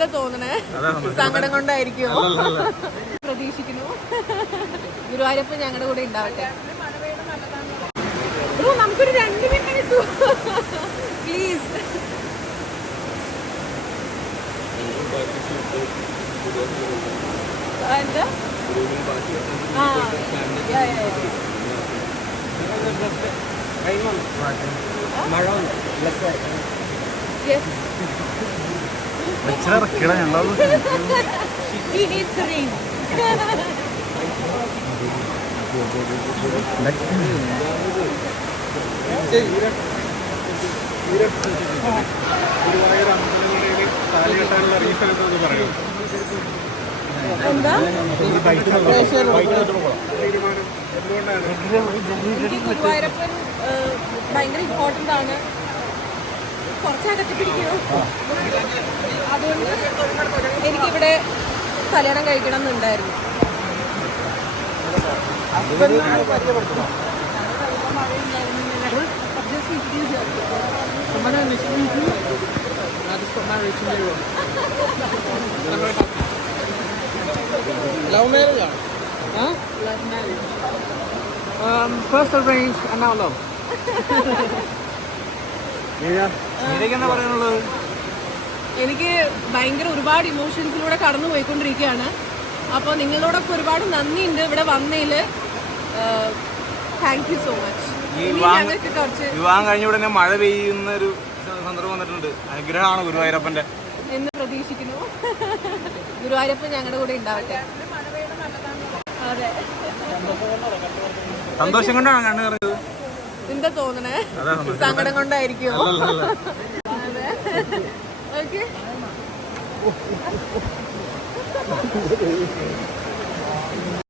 എന്താ തോന്നണേ? സങ്കടം കൊണ്ടായിരിക്കുമോ പ്രതീക്ഷിക്കുന്നു. ഗുരുവായൂരപ്പൻ ഞങ്ങളുടെ കൂടെ ഉണ്ടാവട്ടെ. ഓ നമുക്കൊരു രണ്ട് മിനിറ്റ് പ്ലീസ് എന്താ? ആ yeah, yeah, yeah. Yes. He needs rain. എന്താ എനിക്ക് ഗുരുവായൂരപ്പൻ ഭയങ്കര ഇമ്പോർട്ടന്റ് ആണ് കുറച്ചകത്തി പിടിക്കൂ എനിക്കിവിടെ കല്യാണം കഴിക്കണം എന്നുണ്ടായിരുന്നു ലവ് മാരേജ് ആണ്? First arrange and now love നീരക്ക് എന്താ പറയാനുള്ളത്? എനിക്ക് ഭയങ്കര ഒരുപാട് ഇമോഷൻസിലൂടെ കടന്നു പോയിക്കൊണ്ടിരിക്കുകയാണ് അപ്പോൾ നിങ്ങളോടൊക്കെ ഒരുപാട് നന്ദിയുണ്ട് ഇവിടെ വന്നതിൽ താങ്ക് യു സോ മച്ച് വിവാഹം- കഴിഞ്ഞ ഉടനെ മഴ പെയ്യുന്ന ഒരു സന്ദർഭം വന്നിട്ടുണ്ട്. അനുഗ്രഹമാണ് ഗുരുവായൂരപ്പന്റെ? എന്ന് പ്രതീക്ഷിക്കുന്നു. ഗുരുവായൂരപ്പൻ ഞങ്ങളുടെ കൂടെ ഉണ്ടാവട്ടെ. അതെ. സന്തോഷം കൊണ്ടാണ് കണ്ണു പറഞ്ഞത് എന്താ തോന്നണേ? സങ്കടം കൊണ്ടായിരിക്കുമോ അതെ ഓക്കെ